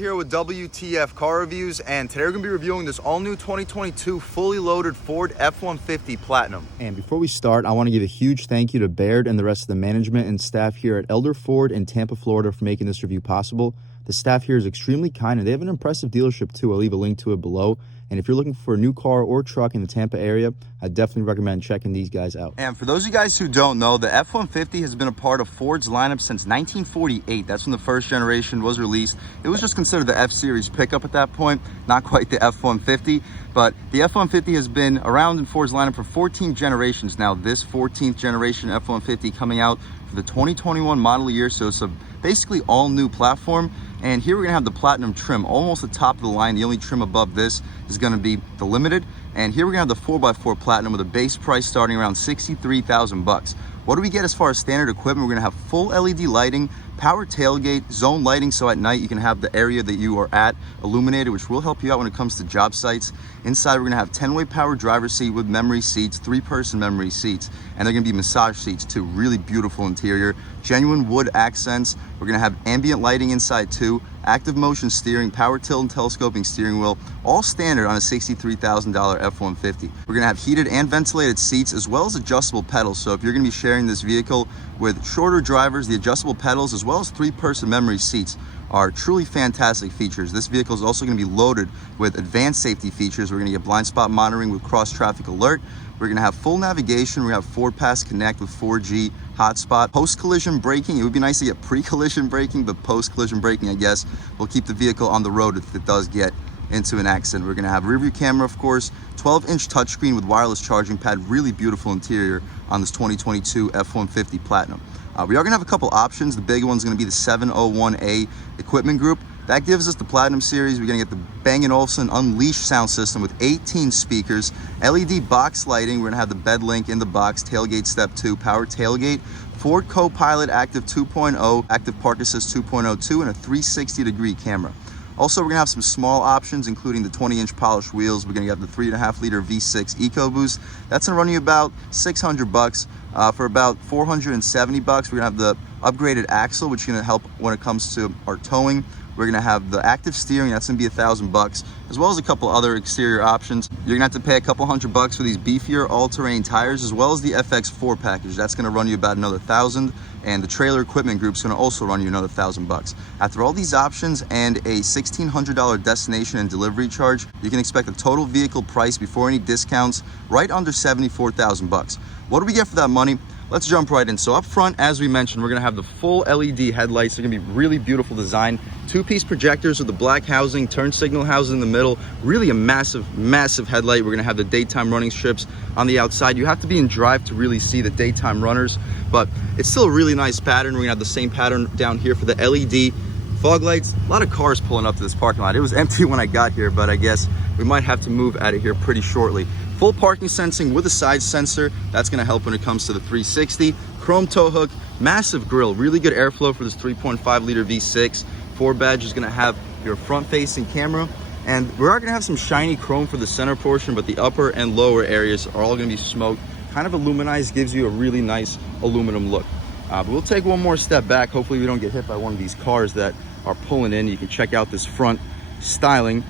here with W.T.F car reviews, and today we're going to be reviewing this all-new 2022 fully loaded Ford F-150 Platinum. And before we start, I want to give a huge thank you to Baird and the rest of the management and staff here at Elder Ford in Tampa, Florida for making this review possible. The staff here is extremely kind, and they have an impressive dealership too. I'll leave a link to it below. And if you're looking for a new car or truck in the Tampa area, I definitely recommend checking these guys out. And for those of you guys who don't know, the F-150 has been a part of Ford's lineup since 1948. That's when the first generation was released. It was just considered the F-Series pickup at that point, not quite the F-150. But the F-150 has been around in Ford's lineup for 14 generations now. This 14th generation F-150 coming out for the 2021 model year, so it's a basically all new platform. And here we're gonna have the Platinum trim, almost the top of the line. The only trim above this is gonna be the Limited. And here we're gonna have the 4x4 Platinum with a base price starting around 63,000 bucks. What do we get as far as standard equipment? We're gonna have full LED lighting, power tailgate, zone lighting, so at night you can have the area that you are at illuminated, which will help you out when it comes to job sites. Inside we're gonna have 10-way power driver's seat with memory seats, 3-person memory seats, and they're gonna be massage seats too. Really beautiful interior, genuine wood accents. We're gonna have ambient lighting inside too, active motion steering, power tilt and telescoping steering wheel, all standard on a $63,000 F-150. We're gonna have heated and ventilated seats as well as adjustable pedals. So if you're gonna be sharing this vehicle with shorter drivers, the adjustable pedals as well as 3-person memory seats are truly fantastic features. This vehicle is also going to be loaded with advanced safety features. We're going to get blind spot monitoring with cross traffic alert. We're going to have full navigation. We're going to have Ford Pass Connect with 4G hotspot. Post-collision braking. It would be nice to get pre-collision braking, but post-collision braking, I guess, will keep the vehicle on the road if it does get into an accident. We're going to have rear view camera, of course, 12-inch touchscreen with wireless charging pad. Really beautiful interior on this 2022 F-150 Platinum. We are going to have a couple options. The big one's going to be the 701A equipment group. That gives us the Platinum series. We're going to get the Bang & Olufsen Unleashed sound system with 18 speakers, LED box lighting. We're going to have the bed link in the box, tailgate step 2, power tailgate, Ford Co-Pilot Active 2.0, Active Park Assist 2.02, and a 360-degree camera. Also, we're gonna have some small options, including the 20-inch polished wheels. We're gonna have the 3.5-liter V6 EcoBoost. That's gonna run you about 600 bucks. For about 470 bucks, we're gonna have the upgraded axle, which is gonna help when it comes to our towing. We're gonna have the active steering, that's gonna be 1,000 bucks, as well as a couple other exterior options. You're gonna have to pay a couple $100 for these beefier all-terrain tires, as well as the FX4 package. That's gonna run you about another 1,000, and the trailer equipment group's gonna also run you another 1,000 bucks. After all these options and a $1,600 destination and delivery charge, you can expect a total vehicle price before any discounts right under 74,000 bucks. What do we get for that money? Let's jump right in. So up front, as we mentioned, we're gonna have the full LED headlights. They're gonna be really beautiful design. 2-piece projectors with the black housing, turn signal housing in the middle. Really a massive, massive headlight. We're gonna have the daytime running strips on the outside. You have to be in drive to really see the daytime runners, but it's still a really nice pattern. We're gonna have the same pattern down here for the LED fog lights. A lot of cars pulling up to this parking lot. It was empty when I got here, but I guess we might have to move out of here pretty shortly. Full parking sensing with a side sensor. That's gonna help when it comes to the 360. Chrome tow hook, massive grille, really good airflow for this 3.5-liter V6. Ford badge is gonna have your front-facing camera. And we are gonna have some shiny chrome for the center portion, but the upper and lower areas are all gonna be smoked. Kind of aluminized, gives you a really nice aluminum look. But we'll take one more step back. Hopefully we don't get hit by one of these cars that are pulling in. You can check out this front styling.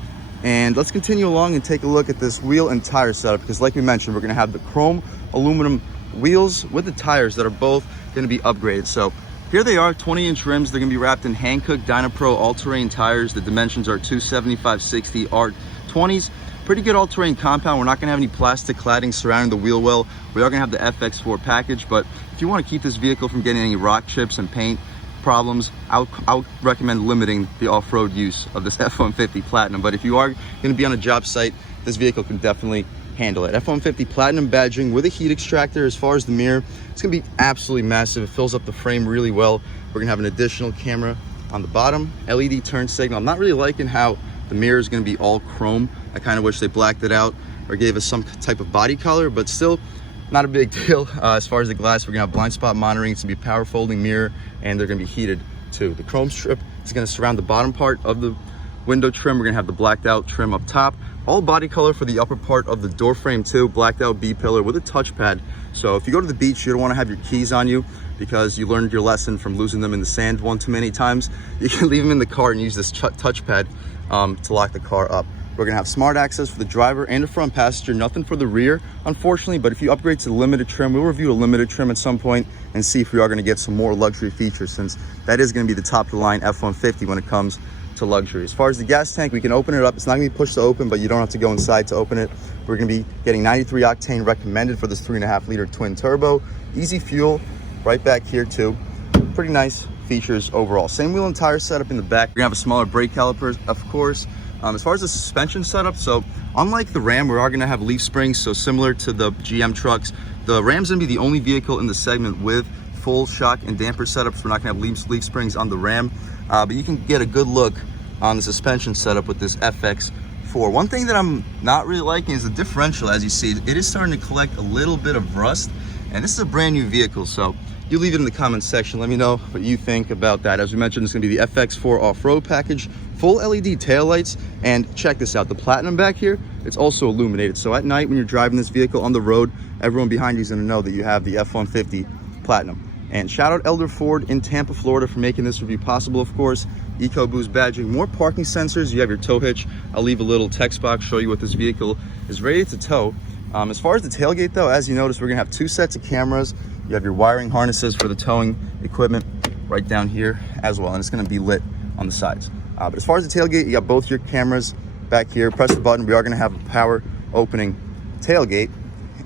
And let's continue along and take a look at this wheel and tire setup, because like we mentioned, we're gonna have the chrome aluminum wheels with the tires that are both gonna be upgraded. So here they are, 20-inch rims. They're gonna be wrapped in Hankook Dynapro all-terrain tires. The dimensions are 275/60 Art 20s. Pretty good all-terrain compound. We're not gonna have any plastic cladding surrounding the wheel well. We are gonna have the FX4 package, but if you wanna keep this vehicle from getting any rock chips and paint problems, I would recommend limiting the off-road use of this F-150 Platinum. But if you are going to be on a job site, this vehicle can definitely handle it. F-150 Platinum badging with a heat extractor. As far as the mirror, it's going to be absolutely massive. It fills up the frame really well. We're going to have an additional camera on the bottom, LED turn signal. I'm not really liking how the mirror is going to be all chrome. I kind of wish they blacked it out or gave us some type of body color, but still not a big deal. As far as the glass, we're gonna have blind spot monitoring. It's gonna be a power folding mirror, and they're gonna be heated too. The chrome strip is gonna surround the bottom part of the window trim. We're gonna have the blacked out trim up top. all body color for the upper part of the door frame too, blacked out B-pillar with a touchpad. So if you go to the beach, you don't want to have your keys on you because you learned your lesson from losing them in the sand one too many times. You can leave them in the car and use this touchpad to lock the car up. We're gonna have smart access for the driver and the front passenger, nothing for the rear, unfortunately, but if you upgrade to the limited trim, we'll review a limited trim at some point and see if we are gonna get some more luxury features, since that is gonna be the top of the line F-150 when it comes to luxury. As far as the gas tank, we can open it up. It's not gonna be pushed to open, but you don't have to go inside to open it. We're gonna be getting 93 octane recommended for this 3.5 liter twin turbo. Easy fuel right back here too. Pretty nice features overall. Same wheel and tire setup in the back. We're gonna have a smaller brake calipers, of course. As far as the suspension setup, so unlike the Ram, we are gonna have leaf springs, so similar to the GM trucks. The Ram's gonna be the only vehicle in the segment with full shock and damper setups. We're not gonna have leaf springs on the Ram, but you can get a good look on the suspension setup with this FX4. One thing that I'm not really liking is the differential. As you see, it is starting to collect a little bit of rust, and this is a brand new vehicle, so you leave it in the comments section. Let me know what you think about that. As we mentioned, it's gonna be the FX4 off-road package, full LED taillights, and check this out, the platinum back here, it's also illuminated. So at night when you're driving this vehicle on the road, everyone behind you is gonna know that you have the F-150 platinum. And shout out Elder Ford in Tampa, Florida for making this review possible, of course. EcoBoost badging, more parking sensors, you have your tow hitch. I'll leave a little text box, show you what this vehicle is ready to tow. As far as the tailgate though, as you notice, we're gonna have 2 sets of cameras. You have your wiring harnesses for the towing equipment right down here as well, and it's gonna be lit on the sides. But as far as the tailgate, you got both your cameras back here. Press the button, we are gonna have a power opening tailgate.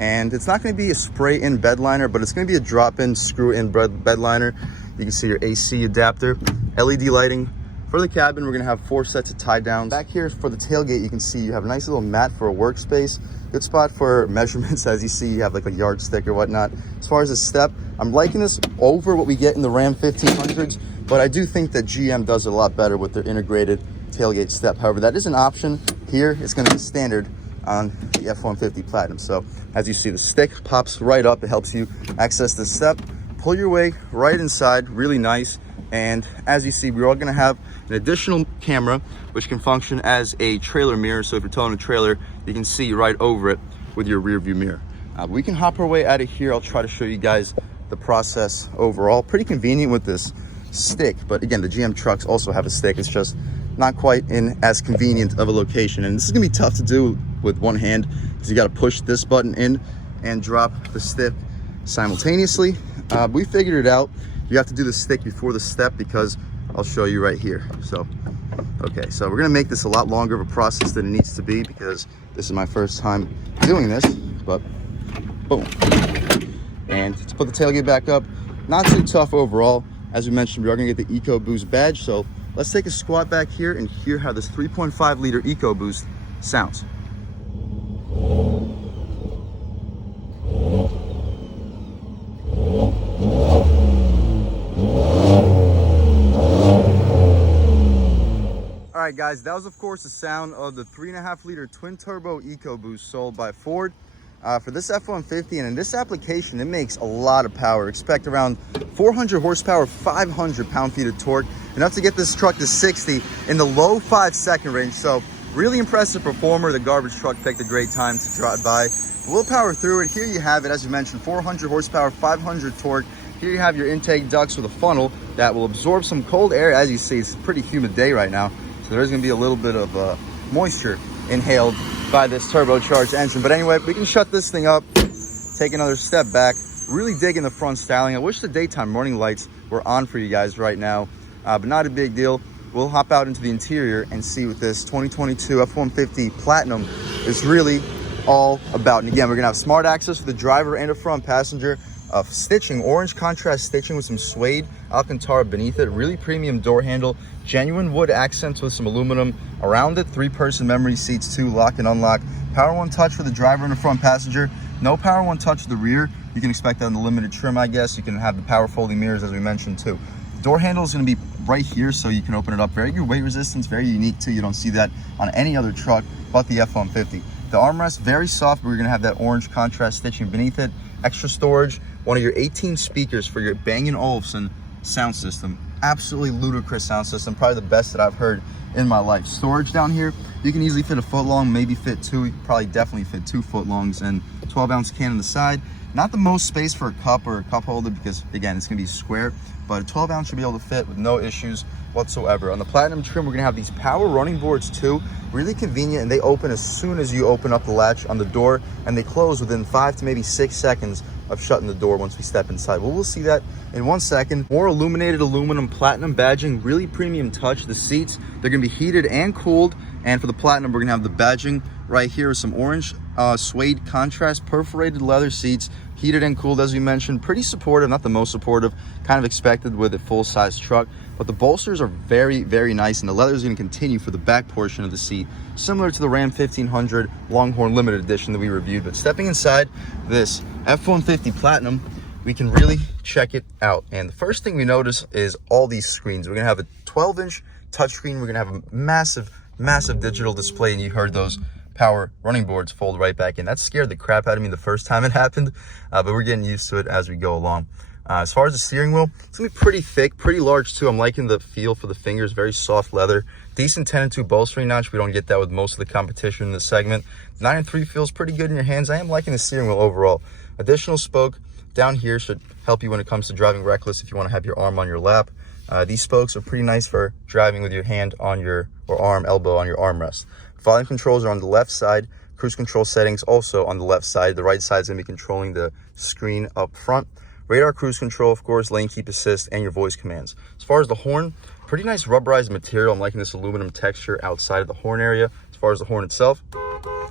And it's not gonna be a spray-in bed liner, but it's gonna be a drop-in, screw-in bed liner. You can see your AC adapter, LED lighting. For the cabin, we're gonna have 4 sets of tie downs. Back here for the tailgate, you can see you have a nice little mat for a workspace. Good spot for measurements. As you see, you have like a yardstick or whatnot. As far as the step, I'm liking this over what we get in the Ram 1500s, but I do think that GM does it a lot better with their integrated tailgate step. However, that is an option. Here, it's gonna be standard on the F-150 Platinum. So as you see, the stick pops right up. It helps you access the step, pull your way right inside, really nice. And as you see, we're all gonna have an additional camera, which can function as a trailer mirror. So if you're towing a trailer, you can see right over it with your rear view mirror. We can hop our way out of here. I'll try to show you guys the process overall. Pretty convenient with this stick, but again, the GM trucks also have a stick. It's just not quite in as convenient of a location. And this is gonna be tough to do with one hand because you gotta push this button in and drop the stick simultaneously. We figured it out. You have to do the stick before the step because I'll show you right here. So, okay, so we're gonna make this a lot longer of a process than it needs to be because this is my first time doing this, but boom. And to put the tailgate back up, not too tough overall. As we mentioned, we are gonna get the EcoBoost badge. So let's take a squat back here and hear how this 3.5 liter EcoBoost sounds. All right, guys, that was of course the sound of the 3.5 liter twin turbo EcoBoost sold by Ford. For this F-150, and in this application, it makes a lot of power. Expect around 400 horsepower, 500 pound-feet of torque, enough to get this truck to 60 in the low 5-second range. So really impressive performer. The garbage truck picked a great time to drive by. We'll power through it. Here you have it, as you mentioned, 400 horsepower, 500 torque. Here you have your intake ducts with a funnel that will absorb some cold air. As you see, it's a pretty humid day right now, so there's gonna be a little bit of moisture inhaled by this turbocharged engine. But anyway, we can shut this thing up, take another step back. Really digging the front styling. I wish the daytime running lights were on for you guys right now, but not a big deal. We'll hop out into the interior and see what this 2022 F-150 Platinum is really all about. And again, we're gonna have smart access for the driver and the front passenger. Stitching, orange contrast stitching with some suede Alcantara beneath it. Really premium door handle, genuine wood accents with some aluminum around it. 3-person memory seats too, lock and unlock. Power one touch for the driver and the front passenger. No power one touch for the rear. You can expect that in the limited trim, I guess. You can have the power folding mirrors, as we mentioned too. The door handle is going to be right here, so you can open it up. Very good weight resistance, very unique too. You don't see that on any other truck but the F-150. The armrest, very soft, but we're going to have that orange contrast stitching beneath it. Extra storage, one of your 18 speakers for your Bang & Olufsen sound system. absolutely ludicrous sound system, probably the best that I've heard in my life. Storage down here, you can easily fit a foot long, maybe fit two. You can probably definitely fit 2 foot longs, and 12-ounce can on the side. Not the most space for a cup or a cup holder because, again, it's gonna be square, but a 12-ounce should be able to fit with no issues whatsoever. On the Platinum trim, we're gonna have these power running boards too. Really convenient, and they open as soon as you open up the latch on the door, and they close within 5 to maybe 6 seconds of shutting the door once we step inside. Well, we'll see that in 1 second. More illuminated aluminum Platinum badging, really premium touch. The seats, they're gonna be heated and cooled, and for the Platinum, we're gonna have the badging right here with some orange suede contrast, perforated leather seats, heated and cooled, as we mentioned. Pretty supportive, not the most supportive, kind of expected with a full-size truck, but the bolsters are very, very nice, and the leather is going to continue for the back portion of the seat, similar to the Ram 1500 Longhorn Limited Edition that we reviewed. But stepping inside this F-150 Platinum, we can really check it out. And the first thing we notice is all these screens. We're going to have a 12-inch touchscreen. We're going to have a massive digital display, and you heard those power running boards fold right back in. That scared the crap out of me the first time it happened, but we're getting used to it as we go along. As far as the steering wheel, it's gonna be pretty thick, pretty large too. I'm liking the feel for the fingers, very soft leather. Decent 10-2 bolstering notch. We don't get that with most of the competition in this segment. 9-3 feels pretty good in your hands. I am liking the steering wheel overall. Additional spoke down here should help you when it comes to driving reckless if you want to have your arm on your lap. These spokes are pretty nice for driving with your hand on your, or arm, elbow on your armrest. Volume controls are on the left side. Cruise control settings also on the left side. The right side is going to be controlling the screen up front. Radar cruise control, of course, lane keep assist, and your voice commands. As far as the horn, pretty nice rubberized material. I'm liking this aluminum texture outside of the horn area. As far as the horn itself,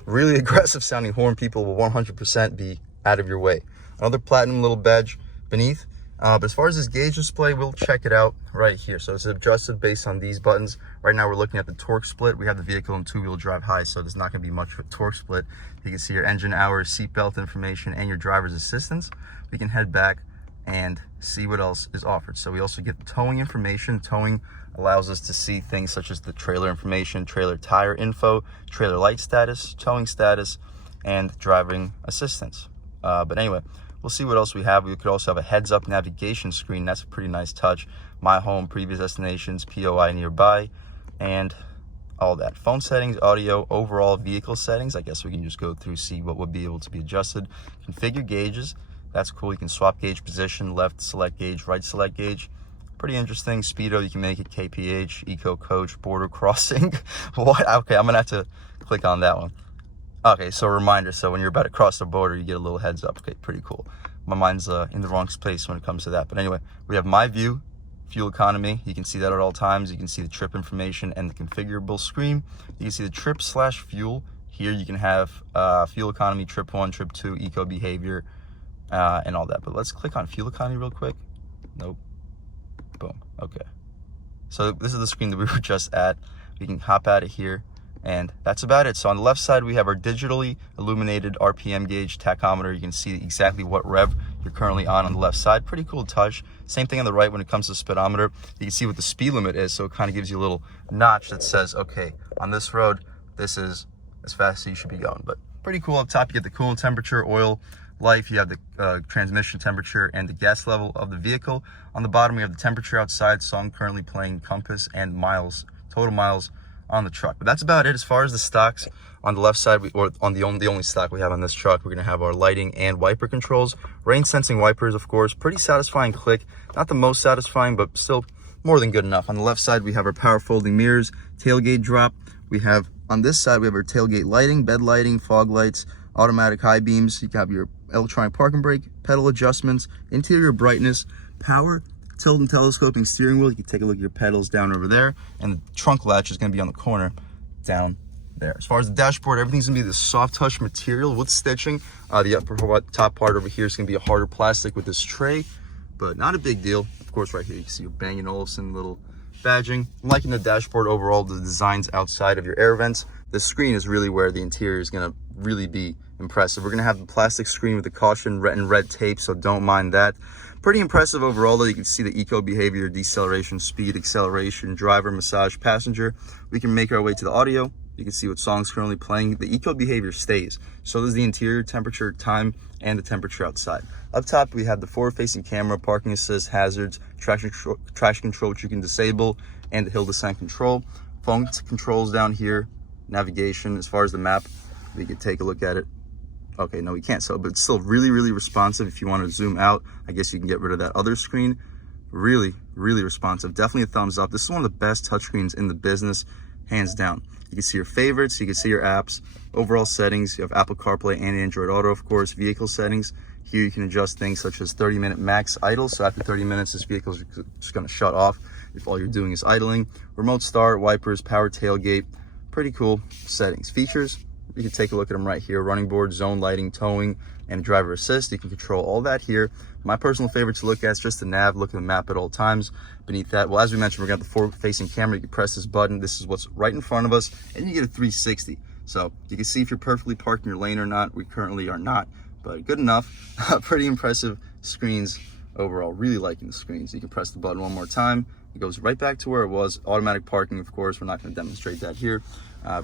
really aggressive sounding horn. People will 100% be out of your way. Another Platinum little badge beneath. But as far as this gauge display, we'll check it out right here. So it's adjusted based on these buttons. Right now we're looking at the torque split. We have the vehicle in 2-wheel drive high, so there's not going to be much of a torque split. You can see your engine hours, seatbelt information, and your driver's assistance. We can head back and see what else is offered. So we also get towing information. Towing allows us to see things such as the trailer information, trailer tire info, trailer light status, towing status, and driving assistance. But anyway, we'll see what else we have. We could also have a heads-up navigation screen. That's a pretty nice touch. My home, previous destinations, POI nearby, and all that. Phone settings, audio, overall vehicle settings. I guess we can just go through, see what would be able to be adjusted. Configure gauges. That's cool. You can swap gauge position, left select gauge, right select gauge. Pretty interesting. Speedo, you can make it KPH, Eco Coach, border crossing. What? Okay, I'm going to have to click on that one. Okay, so a reminder, so when you're about to cross the border, you get a little heads up. Okay, pretty cool. My mind's in the wrong place when it comes to that. But anyway, we have My View, fuel economy. You can see that at all times. You can see the trip information and the configurable screen. You can see the trip/fuel. Here you can have fuel economy, trip 1, trip 2, eco behavior, and all that. But let's click on fuel economy real quick. Nope. Boom. Okay. So this is the screen that we were just at. We can hop out of here. And that's about it. So on the left side, we have our digitally illuminated RPM gauge tachometer. You can see exactly what rev you're currently on the left side. Pretty cool touch. Same thing on the right when it comes to speedometer. You can see what the speed limit is. So it kind of gives you a little notch that says, okay, on this road, this is as fast as you should be going. But pretty cool. Up top, you get the coolant temperature, oil life. You have the transmission temperature and the gas level of the vehicle. On the bottom, we have the temperature outside. So I'm currently playing compass and miles, total miles on the truck. But that's about it as far as the stocks. On the left side, or on the only stock we have on this truck, we're going to have our lighting and wiper controls. Rain sensing wipers, of course. Pretty satisfying click. Not the most satisfying, but still more than good enough. On the left side, we have our power folding mirrors, tailgate drop. We have, on this side, we have our tailgate lighting, bed lighting, fog lights, automatic high beams. You can have your electronic parking brake, pedal adjustments, interior brightness, power, tilt and telescoping steering wheel. You can take a look at your pedals down over there, and the trunk latch is going to be on the corner down there. As far as the dashboard, everything's going to be this soft touch material with stitching. The top part over here is going to be a harder plastic with this tray, but not a big deal. Of course, right here you can see your Bang & Olufsen little badging. I'm liking the dashboard overall. The designs outside of your air vents. The screen is really where the interior is going to really be impressive. We're going to have the plastic screen with the caution and red tape, so don't mind that. Pretty impressive overall, though. You can see the eco behavior, deceleration, speed, acceleration, driver, massage, passenger. We can make our way to the audio. You can see what song's currently playing. The eco behavior stays. So does the interior temperature, time, and the temperature outside. Up top, we have the forward-facing camera, parking assist, hazards, traction control, which you can disable, and the hill descent control. Phone controls down here, navigation. As far as the map, we could take a look at it. Okay, no, we can't, but it's still really, really responsive. If you want to zoom out, I guess you can get rid of that other screen. Really, really responsive. Definitely a thumbs up. This is one of the best touchscreens in the business, hands down. You can see your favorites, you can see your apps, overall settings. You have Apple CarPlay and Android Auto, of course, vehicle settings. Here you can adjust things such as 30-minute max idle. So after 30 minutes, this vehicle is just going to shut off if all you're doing is idling. Remote start, wipers, power tailgate. Pretty cool settings. Features, you can take a look at them right here. Running board, zone lighting, towing, and driver assist. You can control all that here. My personal favorite to look at is just the nav, look at the map at all times. Beneath that, well, as we mentioned, we're gonna have the forward-facing camera. You can press this button. This is what's right in front of us, and you get a 360. So you can see if you're perfectly parked in your lane or not. We currently are not, but good enough. Pretty impressive screens overall. Really liking the screens. You can press the button one more time. It goes right back to where it was. Automatic parking, of course. We're not gonna demonstrate that here.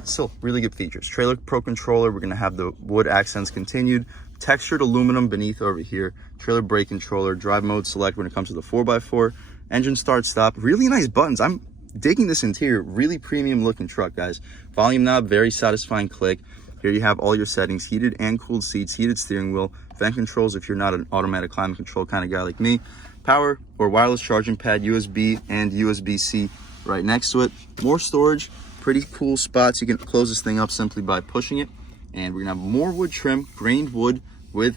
Still, really good features. Trailer Pro controller. We're gonna have the wood accents continued. Textured aluminum beneath over here. Trailer brake controller, drive mode select when it comes to the 4x4. Engine start stop. Really nice buttons. I'm digging this interior. Really premium looking truck, guys. Volume knob, very satisfying click. Here you have all your settings, heated and cooled seats, heated steering wheel, vent controls if you're not an automatic climate control kind of guy like me. Power or wireless charging pad, USB and USB-C right next to it. More storage, pretty cool spots. You can close this thing up simply by pushing it. And we're gonna have more wood trim, grained wood with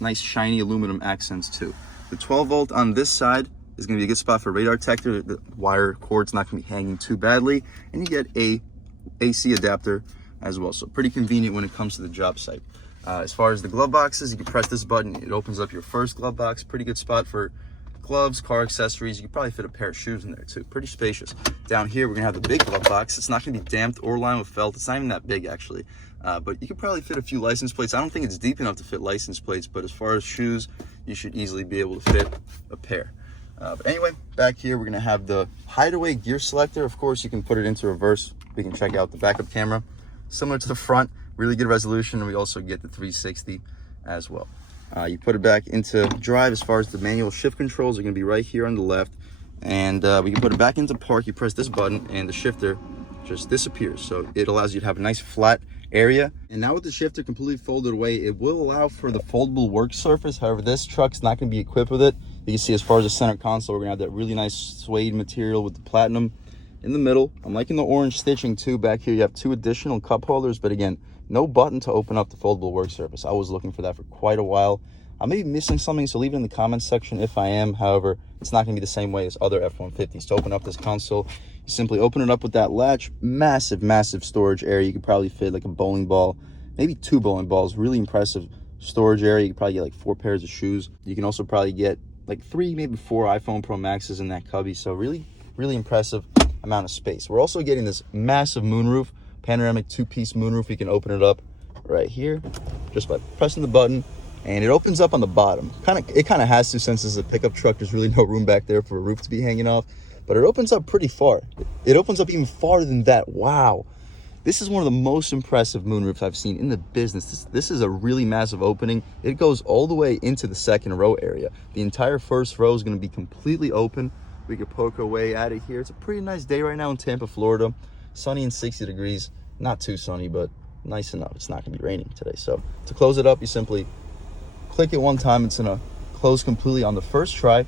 nice shiny aluminum accents too. The 12 volt on this side is gonna be a good spot for radar detector. The wire cord's not gonna be hanging too badly. And you get a AC adapter as well. So pretty convenient when it comes to the job site. As far as the glove boxes, you can press this button. It opens up your first glove box. Pretty good spot for gloves, car accessories. You can probably fit a pair of shoes in there too. Pretty spacious. Down here, we're gonna have the big glove box. It's not gonna be damped or lined with felt. It's not even that big actually. But you could probably fit a few license plates. I don't think it's deep enough to fit license plates, but as far as shoes, you should easily be able to fit a pair. But anyway, back here, we're gonna have the hideaway gear selector. Of course, you can put it into reverse. We can check out the backup camera. Similar to the front, really good resolution, and we also get the 360 as well. You put it back into drive. As far as the manual shift controls are gonna be right here on the left. And we can put it back into park. You press this button and the shifter just disappears. So it allows you to have a nice flat area. And now with the shifter completely folded away, it will allow for the foldable work surface. However, this truck's not going to be equipped with it. You can see as far as the center console, we're going to have that really nice suede material with the platinum in the middle. I'm liking the orange stitching too. Back here you have 2 additional cup holders, but again, no button to open up the foldable work surface. I was looking for that for quite a while. I may be missing something, so leave it in the comments section if I am. However, it's not going to be the same way as other F-150s. To open up this console, you simply open it up with that latch. Massive, massive storage area. You could probably fit like a bowling ball, maybe 2 bowling balls. Really impressive storage area. You could probably get like 4 pairs of shoes. You can also probably get like 3, maybe 4 iPhone Pro Maxes in that cubby. So really, really impressive amount of space. We're also getting this massive moonroof, panoramic 2-piece moonroof. You can open it up right here just by pressing the button. And it opens up on the bottom. It kind of has to, since it's a pickup truck. There's really no room back there for a roof to be hanging off. But it opens up pretty far. It opens up even farther than that. Wow. This is one of the most impressive moonroofs I've seen in the business. This is a really massive opening. It goes all the way into the second row area. The entire first row is going to be completely open. We could poke our way out of here. It's a pretty nice day right now in Tampa, Florida. Sunny and 60 degrees. Not too sunny, but nice enough. It's not going to be raining today. So to close it up, you simply click it one time. It's gonna close completely on the first try.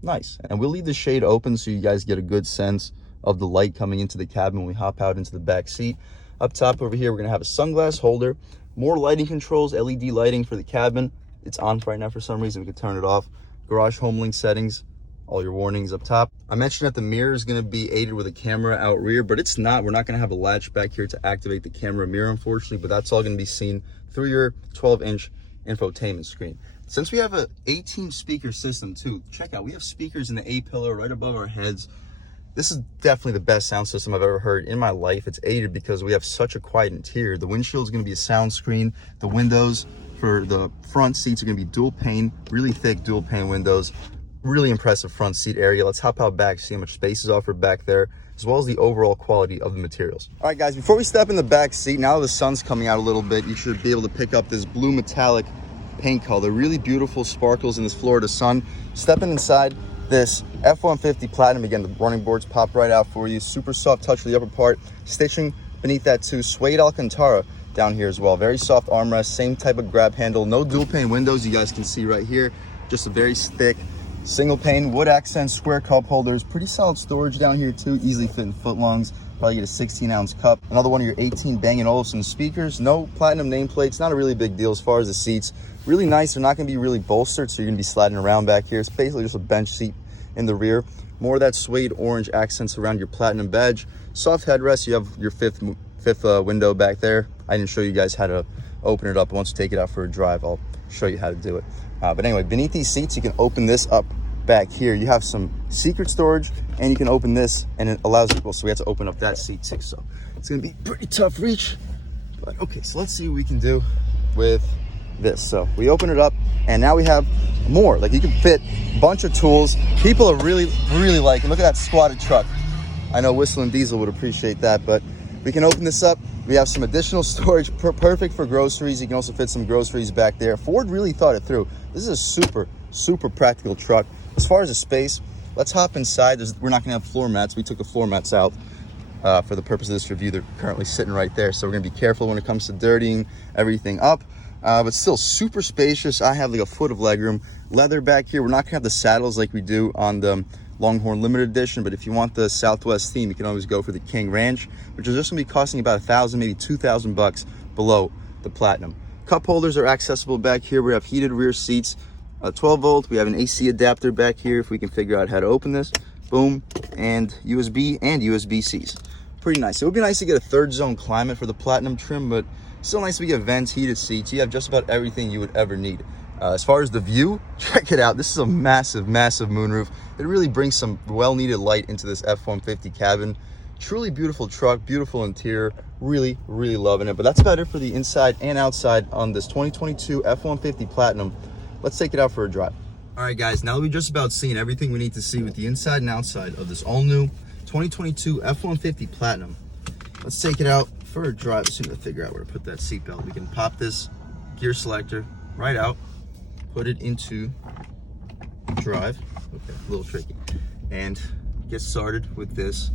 Nice. And we'll leave the shade open so you guys get a good sense of the light coming into the cabin when we hop out into the back seat. Up top over here, we're gonna have a sunglass holder, more lighting controls, LED lighting for the cabin. It's on right now for some reason. We can turn it off. Garage home link settings, all your warnings up top. I mentioned that the mirror is gonna be aided with a camera out rear, but it's not. We're not gonna have a latch back here to activate the camera mirror, unfortunately, but that's all gonna be seen through your 12-inch infotainment screen. Since we have a 18 speaker system too, check out, we have speakers in the A-pillar right above our heads. This is definitely the best sound system I've ever heard in my life. It's aided because we have such a quiet interior. The windshield is going to be a sound screen. The windows for the front seats are going to be dual pane, really thick dual pane windows. Really impressive front seat area. Let's hop out back, see how much space is offered back there. as well as the overall quality of the materials. All right, guys, before we step in the back seat, now the sun's coming out a little bit, you should be able to pick up this blue metallic paint color. Really beautiful sparkles in this Florida sun. Stepping inside this F-150 Platinum, again, the running boards pop right out for you. Super soft touch for the upper part. Stitching beneath that too, suede Alcantara down here as well. Very soft armrest, same type of grab handle. No dual pane windows, you guys can see right here. Just a very thick single pane wood accent square cup holders. Pretty solid storage down here too, easily fit in footlongs. Probably get a 16-ounce cup. Another one of your 18 Bang & Olufsen speakers. No platinum nameplates, not a really big deal as far as the seats. Really nice, they're not gonna be really bolstered, so you're gonna be sliding around back here. It's basically just a bench seat in the rear. More of that suede orange accents around your platinum badge. Soft headrest, you have your fifth window back there. I didn't show you guys how to open it up. Once you take it out for a drive, I'll show you how to do it. But anyway, beneath these seats, you can open this up back here. You have some secret storage, and you can open this, and it allows you, well, so we have to open up that seat too. So it's gonna be pretty tough reach, but okay, so let's see what we can do with this. So we open it up, and now we have more. Like, you can fit a bunch of tools. People are really liking. Look at that squatted truck. I know Whistling Diesel would appreciate that, but we can open this up. We have some additional storage, perfect for groceries. You can also fit some groceries back there. Ford really thought it through. This is a super practical truck. As far as the space, let's hop inside. We're not gonna have floor mats. We took the floor mats out for the purpose of this review. They're currently sitting right there. So we're gonna be careful when it comes to dirtying everything up. But still super spacious. I have like a foot of legroom. Leather back here. We're not gonna have the saddles like we do on the Longhorn Limited Edition, but if you want the Southwest theme, you can always go for the King Ranch, which is just gonna be costing about $1,000, maybe $2,000 below the Platinum. Cup holders are accessible back here. We have heated rear seats, 12 volt. We have an AC adapter back here if we can figure out how to open this. Boom, and USB and USB-Cs. Pretty nice. It would be nice to get a third zone climate for the Platinum trim, but still nice to get vents, heated seats. You have just about everything you would ever need. As far as the view, check it out. This is a massive moonroof. It really brings some well-needed light into this F-150 cabin. Truly beautiful truck, beautiful interior. Really loving it. But that's about it for the inside and outside on this 2022 F-150 Platinum. Let's take it out for a drive. All right, guys, now that we've just about seen everything we need to see with the inside and outside of this all-new 2022 F-150 Platinum, let's take it out for a drive. As soon as I figure out where to put that seatbelt, we can pop this gear selector right out, put it into drive. Okay, a little tricky. And get started with this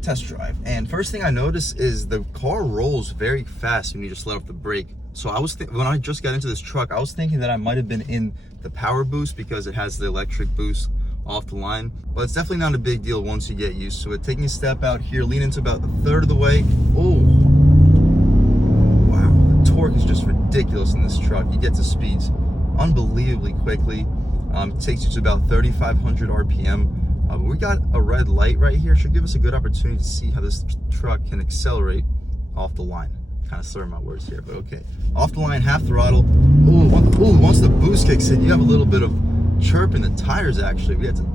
test drive. And first thing I noticed is the car rolls very fast when you just let off the brake. So I was when I just got into this truck, I was thinking that I might have been in the power boost because it has the electric boost off the line, but it's definitely not a big deal once you get used to it. Taking a step out here, lean into about a third of the way. Oh, wow, the torque is just ridiculous in this truck. You get to speeds unbelievably quickly. It takes you to about 3,500 RPM. But we got a red light right here. Should give us a good opportunity to see how this truck can accelerate off the line. Kind of slurring my words here, but okay. Off the line, half throttle. Ooh, once the boost kicks in, you have a little bit of chirp in the tires. Actually, we had to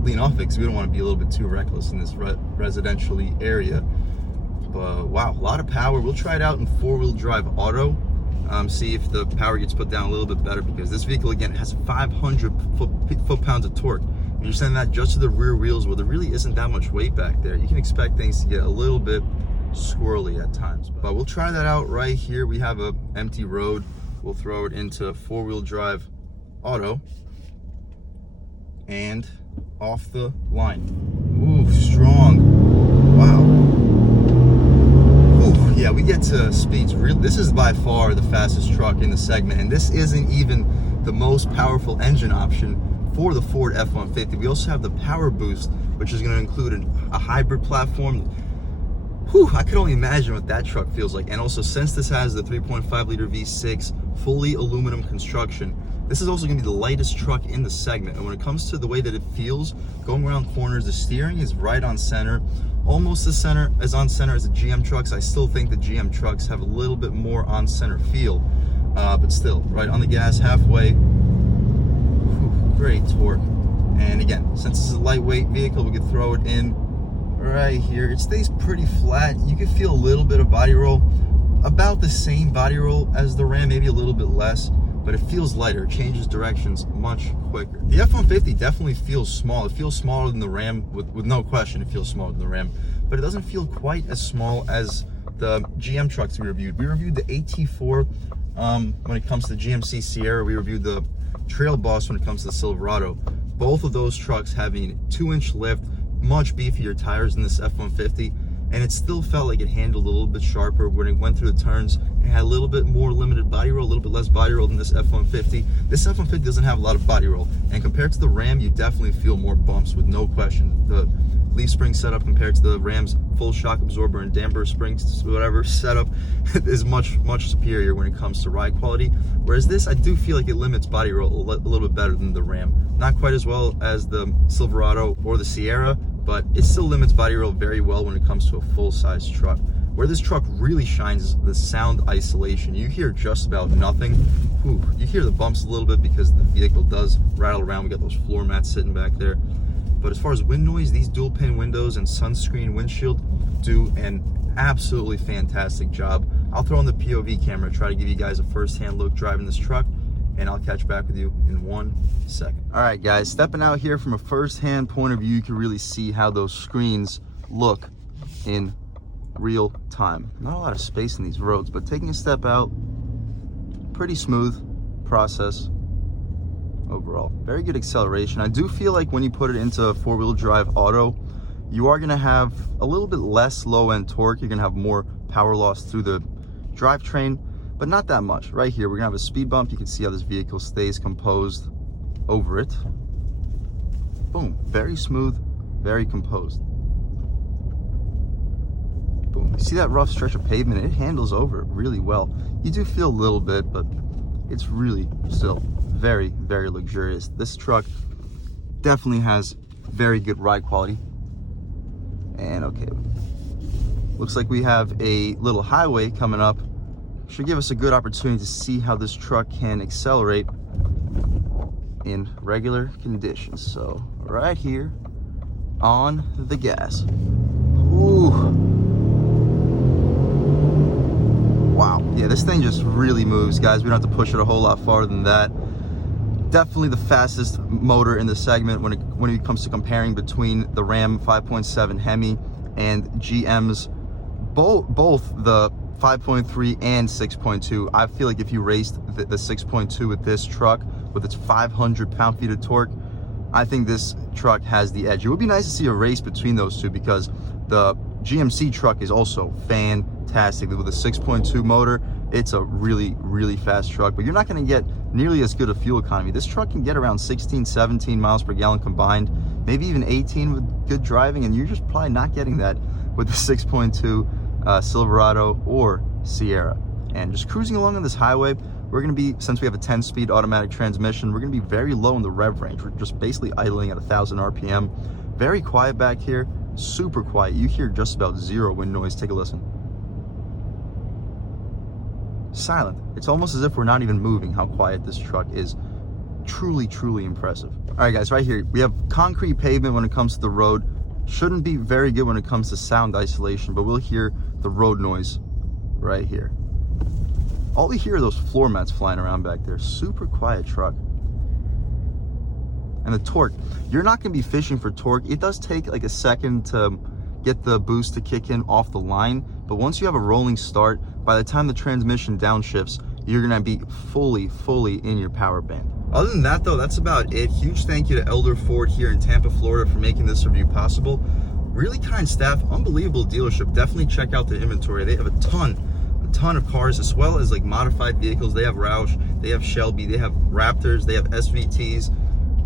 lean off it because we don't want to be a little bit too reckless in this residential area. But wow, a lot of power. We'll try it out in 4-wheel drive auto. See if the power gets put down a little bit better, because this vehicle again has 500 foot-pounds of torque. And you're sending that just to the rear wheels where there really isn't that much weight back there. You can expect things to get a little bit squirrely at times, but we'll try that out right here. We have a empty road. We'll throw it into 4-wheel drive auto and off the line. Ooh, strong. Wow. Ooh, yeah, we get to speeds. This is by far the fastest truck in the segment, and this isn't even the most powerful engine option for the Ford F-150. We also have the Power Boost, which is going to include a hybrid platform. Whew, I could only imagine what that truck feels like. And also, since this has the 3.5 liter V6 fully aluminum construction, this is also going to be the lightest truck in the segment. And when it comes to the way that it feels going around corners, the steering is right on center, almost as on center as the GM trucks. I still think the GM trucks have a little bit more on center feel, but still right on the gas halfway. Whew, great torque. And again, since this is a lightweight vehicle, we could throw it in right here. It stays pretty flat. You can feel a little bit of body roll, about the same body roll as the Ram, maybe a little bit less, but it feels lighter. It changes directions much quicker. The F-150 definitely feels small. It feels smaller than the Ram, with no question it feels smaller than the Ram, but it doesn't feel quite as small as the GM trucks we reviewed. We reviewed the AT4 when it comes to the GMC Sierra. We reviewed the Trail Boss when it comes to the Silverado. Both of those trucks having 2-inch lift, much beefier tires than this F-150, and it still felt like it handled a little bit sharper when it went through the turns. It had a little bit more limited body roll, a little bit less body roll than this F-150. This F-150 doesn't have a lot of body roll, and compared to the Ram, you definitely feel more bumps with no question. The leaf spring setup compared to the Ram's full shock absorber and damper springs, whatever setup, is much superior when it comes to ride quality. Whereas this, I do feel like it limits body roll a little bit better than the Ram. Not quite as well as the Silverado or the Sierra, but it still limits body roll very well when it comes to a full-size truck. Where this truck really shines is the sound isolation. You hear just about nothing. Ooh, you hear the bumps a little bit because the vehicle does rattle around. We got those floor mats sitting back there. But as far as wind noise, these dual pane windows and sunscreen windshield do an absolutely fantastic job. I'll throw on the POV camera, try to give you guys a first-hand look driving this truck, and I'll catch back with you in 1 second. All right, guys, stepping out here from a first-hand point of view, you can really see how those screens look in real time. Not a lot of space in these roads, but taking a step out, pretty smooth process overall. Very good acceleration. I do feel like when you put it into four-wheel drive auto, you are gonna have a little bit less low-end torque. You're gonna have more power loss through the drivetrain, but not that much. Right here, we're gonna have a speed bump. You can see how this vehicle stays composed over it. Boom, very smooth, very composed. Boom, you see that rough stretch of pavement? It handles over it really well. You do feel a little bit, but it's really still very luxurious. This truck definitely has very good ride quality. And okay, looks like we have a little highway coming up. Should give us a good opportunity to see how this truck can accelerate in regular conditions. So right here on the gas. Ooh. Wow, yeah, this thing just really moves, guys. We don't have to push it a whole lot farther than that. Definitely the fastest motor in the segment when it comes to comparing between the Ram 5.7 Hemi and GM's both the 5.3 and 6.2. I feel like if you raced the 6.2 with this truck with its 500 pound-feet of torque, I think this truck has the edge. It would be nice to see a race between those two because the GMC truck is also fantastic. With a 6.2 motor, it's a really fast truck, but you're not going to get nearly as good a fuel economy. This truck can get around 16-17 miles per gallon combined, maybe even 18 with good driving, and you're just probably not getting that with the 6.2 Silverado or Sierra. And just cruising along on this highway, we're going to be, since we have a 10-speed automatic transmission, we're going to be very low in the rev range. We're just basically idling at 1,000 RPM. Very quiet back here, super quiet. You hear just about zero wind noise. Take a listen. Silent. It's almost as if we're not even moving, how quiet this truck is. Truly impressive. All right, guys, right here, we have concrete pavement when it comes to the road. Shouldn't be very good when it comes to sound isolation, but we'll hear the road noise right here. All we hear are those floor mats flying around back there. Super quiet truck. And the torque, you're not going to be fishing for torque. It does take like a second to get the boost to kick in off the line, but once you have a rolling start, by the time the transmission downshifts, you're going to be fully in your power band. Other than that, though, that's about it. Huge thank you to Elder Ford here in Tampa, Florida for making this review possible. Really kind staff, unbelievable dealership. Definitely check out the inventory. They have a ton of cars, as well as like modified vehicles. They have Roush, they have Shelby, they have Raptors, they have SVTs.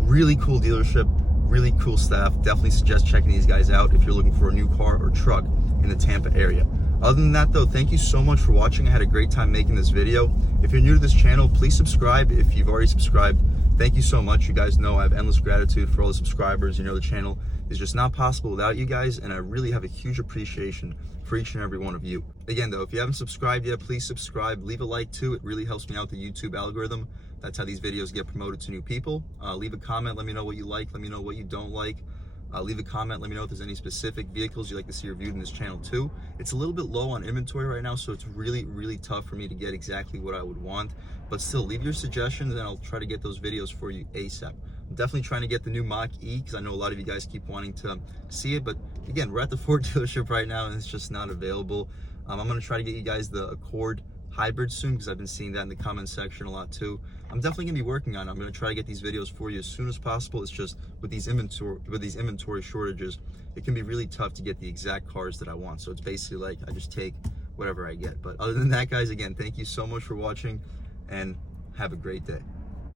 Really cool dealership, really cool staff. Definitely suggest checking these guys out if you're looking for a new car or truck in the Tampa area. Other than that, though, thank you so much for watching. I had a great time making this video. If you're new to this channel, please subscribe. If you've already subscribed, thank you so much. You guys know I have endless gratitude for all the subscribers. You know, the channel is just not possible without you guys, and I really have a huge appreciation for each and every one of you. Again, though, if you haven't subscribed yet, please subscribe. Leave a like too. It really helps me out the YouTube algorithm. That's how these videos get promoted to new people. Leave a comment. Let me know what you like. Let me know what you don't like. Leave a comment, let me know if there's any specific vehicles you'd like to see reviewed in this channel too. It's a little bit low on inventory right now, so it's really tough for me to get exactly what I would want. But still, leave your suggestions and I'll try to get those videos for you ASAP. I'm definitely trying to get the new Mach-E because I know a lot of you guys keep wanting to see it. But again, we're at the Ford dealership right now and it's just not available. I'm going to try to get you guys the Accord hybrid soon because I've been seeing that in the comment section a lot too. I'm definitely gonna be working on it. I'm gonna try to get these videos for you as soon as possible. It's just with these inventory shortages, it can be really tough to get the exact cars that I want. So it's basically like I just take whatever I get. But other than that, guys, again, thank you so much for watching and have a great day.